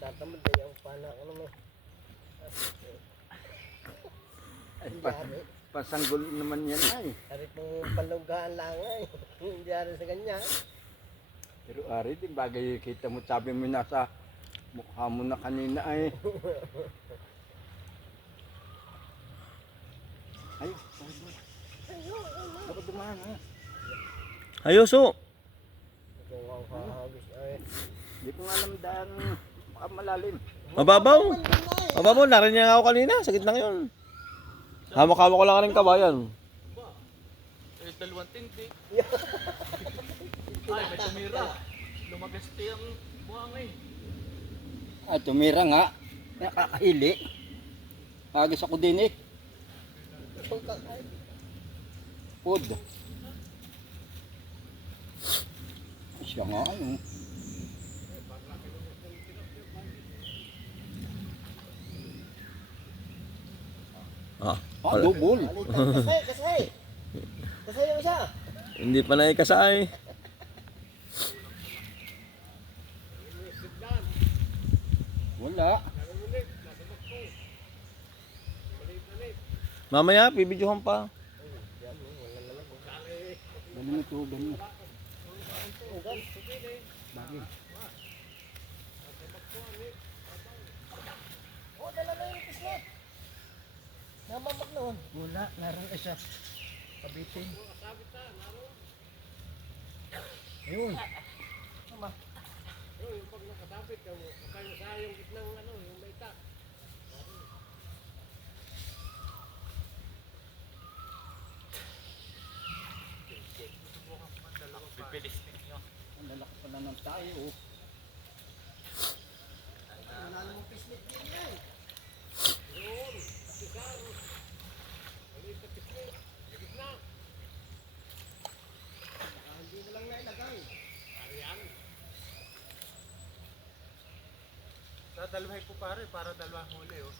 Tatamad na yung panak ano mo. Ay, pasanggol naman yan ay. Ari pong palugaan lang ay. Hindi ari sa ganyan. Pero ari, di bagay kita mo, sabi mo nasa mukha mo na kanina ay. Ay, baka dumaan ha. Ayoso. Kung ang hahagis ay. Hindi ko nga alam daan, baka malalim. Mababaw. Mababaw, narinig nga ako kanina. Sa gitna yun. Hawak-hawak ko lang ka rin kabayan. Eh, dalawang tinti. Ay, may tumira. Lumagasti ang buhangay. Ah, tumira nga. Nakakahili. Hagis ako din eh. Pod. Siya nga ano. Ah, Ah, double. Kasay. Kasay yung isa. hindi pa naikasay. Wala. Mamaya, bibidyohan pa. Dali mo ito, dali mo. Bagay. Oh, dala na yung pislet. Namamak noon. Wala, naroon isa. Pabitin. Ayun. Tama. Yung pag nakadapit ka mo, kayo sa yung gitnang ano, yung baita. Bibilis ninyo. Ang lalaki pala ng tayo. Oh. Wala namang pislet din yan. Yun. Kasisang. Maliit na pislet. Gigit na. Baka hindi na lang nailagay. Ariyan. Dadalwahin ko pare, para dalawang huli oh.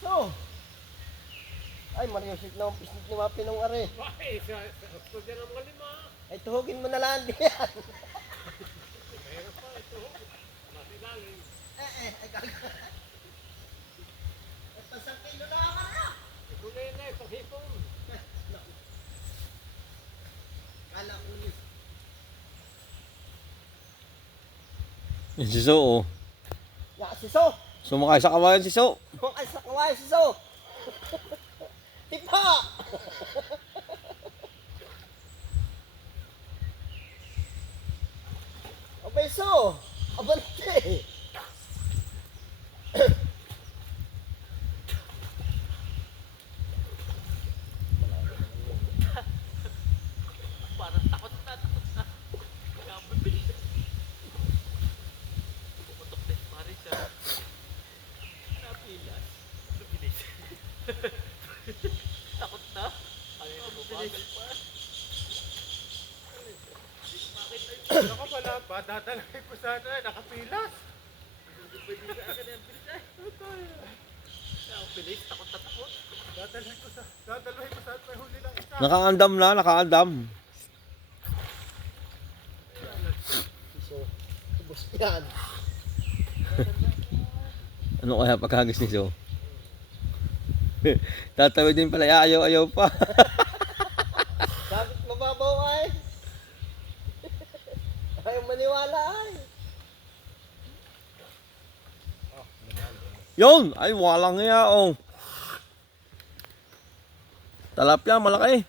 So. Ay, mariusik na ang pislet ni Mapi nung are. Ay, sa dyan ang mga lima. Ay, tuhugin mo na lang diyan. Mahirap pa, ito. Masilalim. Ay, gaga. At pasang kilo na ako na. Gulay na, paghipon. Kala ko ulit. Yung si So, oh. Ya, si So. Sumakay sa kabayan si So. Kung ay sa kaway si So. Tipa! Abay So. Abante. Parang takot na. Kaya bibilis. Pumutok din pare siya. Napilas. Bibilis. Takot na. Ay, bumagal pa. Ano ka pala ba? Dadalhin ko sana. Nakapilas. Pwede sa akin yung bilis ay. Ang bilis. Takot na takot. Dadalhin ko sana. May huli lang isa. Nakaandam na, nakaandam. Si So. Tubos yan. Ano kaya pagkagis ni So? Tatawid din pala, ayaw pa. Bakit mababaw ay? Ayaw maniwala ay. Yun! Ay, walang nga, oh. Talapia, malaki.